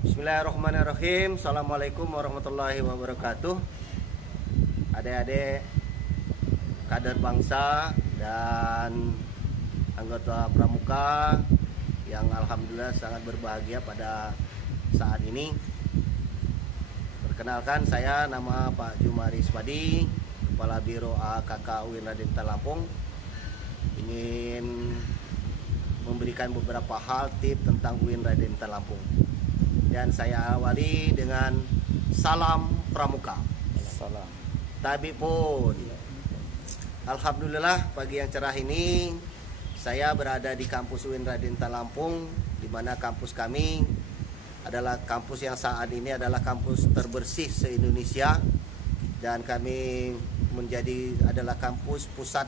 Bismillahirrahmanirrahim. Assalamualaikum warahmatullahi wabarakatuh. Adik-adik kader bangsa dan anggota pramuka yang alhamdulillah sangat berbahagia pada saat ini. Perkenalkan, saya nama Pak Jumari Spadi, Kepala Biro AKK UIN Raden Lampung. Ingin memberikan beberapa hal tips tentang UIN Raden Lampung. Dan saya awali dengan salam pramuka. Salam. Tapi pun, alhamdulillah pagi yang cerah ini saya berada di kampus UIN Raden Lampung, di mana kampus kami adalah kampus yang saat ini adalah kampus terbersih se-Indonesia, dan kami adalah kampus pusat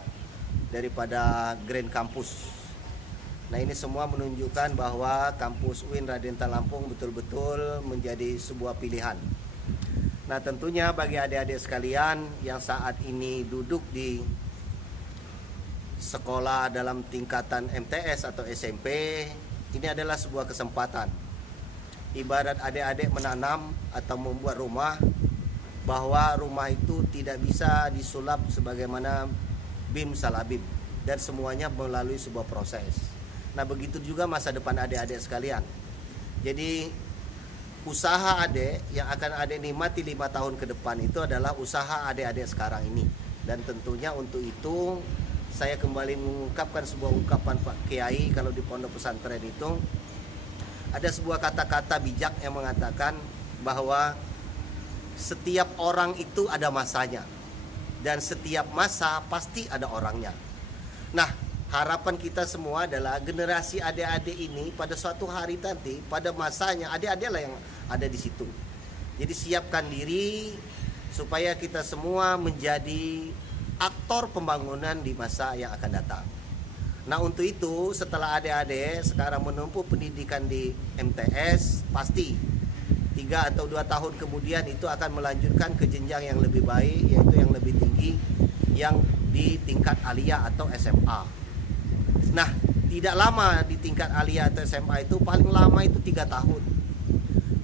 daripada Grand Campus. Nah, ini semua menunjukkan bahwa kampus UIN Raden Lampung betul-betul menjadi sebuah pilihan. Nah, tentunya bagi adik-adik sekalian yang saat ini duduk di sekolah dalam tingkatan MTS atau SMP, ini adalah sebuah kesempatan. Ibarat adik-adik menanam atau membuat rumah, bahwa rumah itu tidak bisa disulap sebagaimana bim salah bim, dan semuanya melalui sebuah proses. Nah, begitu juga masa depan adik-adik sekalian. Jadi usaha adik yang akan adik nikmati 5 tahun ke depan itu adalah usaha adik-adik sekarang ini. Dan tentunya untuk itu saya kembali mengungkapkan sebuah ungkapan Pak Kiai. Kalau di pondok pesantren itu ada sebuah kata-kata bijak yang mengatakan bahwa setiap orang itu ada masanya, dan setiap masa pasti ada orangnya. Nah, harapan kita semua adalah generasi adik-adik ini pada suatu hari nanti, pada masanya adik-adik lah yang ada di situ. Jadi siapkan diri supaya kita semua menjadi aktor pembangunan di masa yang akan datang. Nah, untuk itu setelah adik-adik sekarang menempuh pendidikan di MTS, pasti 3 atau 2 tahun kemudian itu akan melanjutkan ke jenjang yang lebih baik, yaitu yang lebih tinggi, yang di tingkat aliyah atau SMA. Nah, tidak lama di tingkat aliyah atau SMA itu, paling lama itu 3 tahun.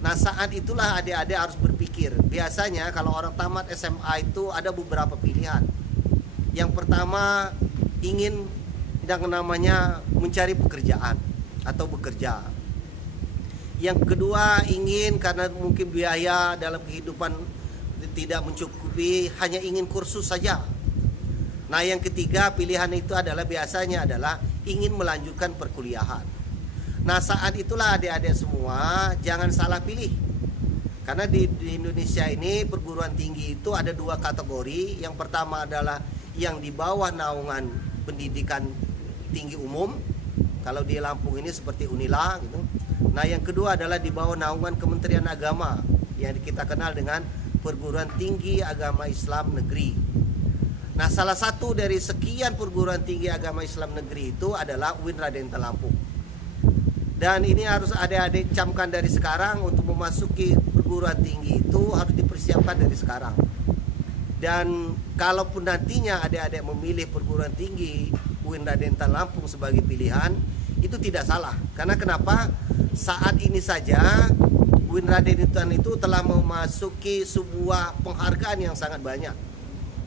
Nah, saat itulah adik-adik harus berpikir. Biasanya kalau orang tamat SMA itu ada beberapa pilihan. Yang pertama, ingin yang namanya mencari pekerjaan atau bekerja. Yang kedua, ingin karena mungkin biaya dalam kehidupan tidak mencukupi, hanya ingin kursus saja. Nah, yang ketiga pilihan itu adalah biasanya adalah ingin melanjutkan perkuliahan. Nah, saat itulah adik-adik semua jangan salah pilih. Karena di Indonesia ini perguruan tinggi itu ada 2 kategori. Yang pertama adalah yang di bawah naungan pendidikan tinggi umum. Kalau di Lampung ini seperti Unila gitu. Nah, yang kedua adalah di bawah naungan Kementerian Agama yang kita kenal dengan Perguruan Tinggi Agama Islam Negeri. Nah, salah satu dari sekian perguruan tinggi agama Islam negeri itu adalah UIN Raden Lampung. Dan ini harus adik-adik camkan dari sekarang. Untuk memasuki perguruan tinggi itu harus dipersiapkan dari sekarang. Dan kalaupun nantinya adik-adik memilih perguruan tinggi UIN Raden Lampung sebagai pilihan, itu tidak salah. Karena kenapa? Saat ini saja UIN Raden itu telah memasuki sebuah penghargaan yang sangat banyak.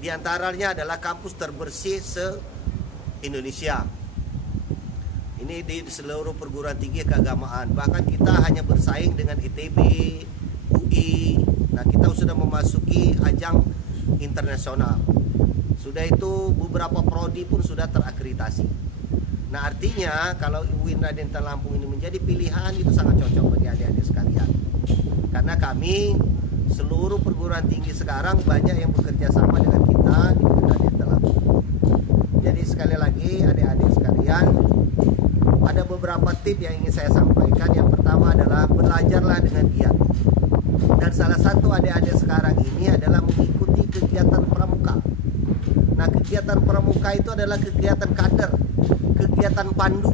Di antaranya adalah kampus terbersih se-Indonesia. Ini di seluruh perguruan tinggi keagamaan. Bahkan kita hanya bersaing dengan ITB, UI. Nah, kita sudah memasuki ajang internasional. Sudah itu beberapa prodi pun sudah terakreditasi. Nah, artinya kalau UIN Raden Lampung ini menjadi pilihan, itu sangat cocok bagi adik-adik sekalian. Karena kami seluruh perguruan tinggi sekarang banyak yang bekerja sama dengan kita di UIN Raden Lampung. Jadi sekali lagi adik-adik sekalian, ada beberapa tips yang ingin saya sampaikan. Yang pertama adalah belajarlah dengan giat. Dan salah satu adik-adik sekarang ini adalah mengikuti kegiatan pramuka. Nah, kegiatan pramuka itu adalah kegiatan kader, kegiatan pandu.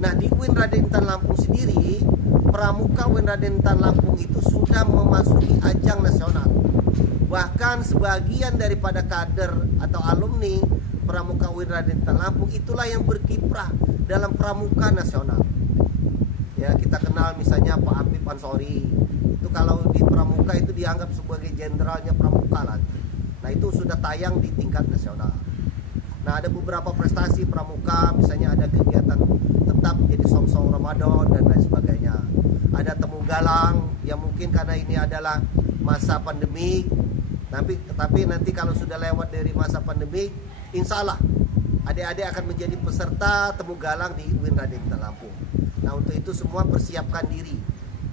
Nah, di UIN Raden Lampung sendiri, pramuka UIN Raden Lampung itu sudah memasuki ajang nasional. Bahkan sebagian daripada kader atau alumni pramuka UIN Raden Lampung itulah yang berkiprah dalam pramuka nasional. Ya, kita kenal misalnya Pak Apip Ansori. Itu kalau di Pramuka itu dianggap sebagai jenderalnya Pramuka lah. Nah, itu sudah tayang di tingkat nasional. Nah, ada beberapa prestasi Pramuka, misalnya ada kegiatan tetap jadi song-song Ramadan dan lain sebagainya. Ada temu galang yang mungkin karena ini adalah masa pandemi, tapi nanti kalau sudah lewat dari masa pandemi, insya Allah adik-adik akan menjadi peserta temu galang di UIN Raden Intan Lampung. Nah, untuk itu semua persiapkan diri,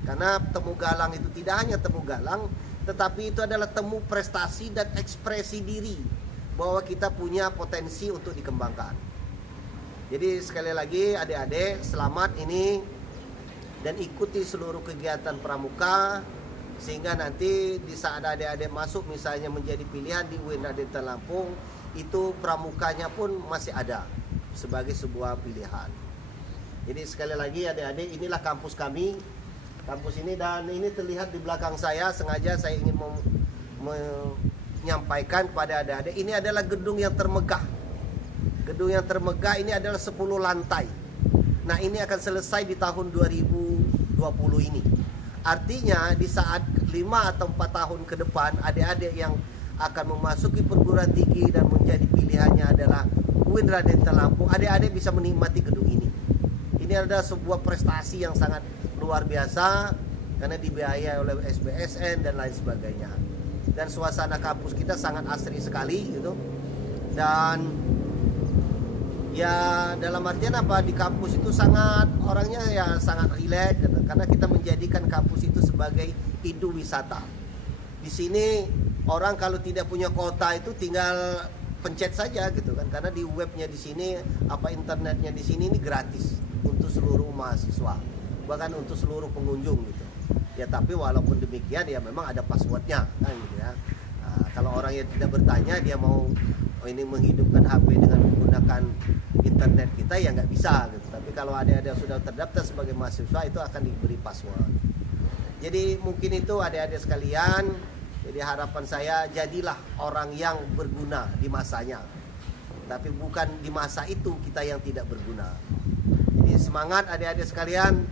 karena temu galang itu tidak hanya temu galang, tetapi itu adalah temu prestasi dan ekspresi diri bahwa kita punya potensi untuk dikembangkan. Jadi sekali lagi adik-adik, selamat ini dan ikuti seluruh kegiatan Pramuka, sehingga nanti di saat adik-adik masuk misalnya menjadi pilihan di UIN Raden Intan Lampung, itu Pramukanya pun masih ada sebagai sebuah pilihan. Jadi sekali lagi adik-adik, inilah kampus kami, kampus ini, dan ini terlihat di belakang saya. Sengaja saya ingin menyampaikan kepada adik-adik, ini adalah gedung yang termegah. Gedung yang termegah ini adalah 10 lantai. Nah, ini akan selesai di tahun 2020 ini. Artinya di saat 5 atau 4 tahun ke depan, adik-adik yang akan memasuki perguruan tinggi dan menjadi pilihannya adalah UIN Raden Intan Lampung, adik-adik bisa menikmati gedung ini. Ini adalah sebuah prestasi yang sangat luar biasa karena dibiayai oleh SBSN dan lain sebagainya. Dan suasana kampus kita sangat asri sekali gitu. Dan ya dalam artian apa, di kampus itu sangat orangnya ya sangat rileks gitu. Karena kita menjadikan kampus itu sebagai idu wisata. Di sini orang kalau tidak punya kuota itu tinggal pencet saja gitu kan, karena di webnya di sini apa internetnya di sini ini gratis untuk seluruh mahasiswa, bahkan untuk seluruh pengunjung gitu. Ya tapi walaupun demikian ya memang ada passwordnya kan gitu ya. Nah, kalau orang yang tidak bertanya dia mau ini menghidupkan HP dengan menggunakan internet kita ya nggak bisa gitu. Tapi kalau ada sudah terdaftar sebagai mahasiswa itu akan diberi password. Jadi mungkin itu adik-adik sekalian. Jadi harapan saya, jadilah orang yang berguna di masanya. Tapi bukan di masa itu kita yang tidak berguna. Jadi semangat adik-adik sekalian.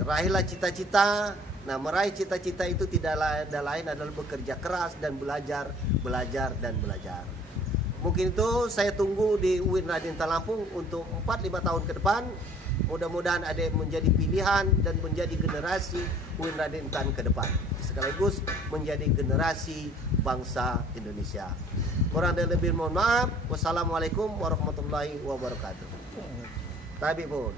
Raihlah cita-cita. Nah, meraih cita-cita itu tidak lain adalah bekerja keras dan belajar, dan belajar. Mungkin itu saya tunggu di UIN Raden Intan Lampung untuk 4-5 tahun ke depan. Mudah-mudahan adik menjadi pilihan dan menjadi generasi UIN Raden Intan ke depan, sekaligus menjadi generasi bangsa Indonesia. Kurang dan lebih mohon maaf. Wassalamualaikum warahmatullahi wabarakatuh. Tabi pun.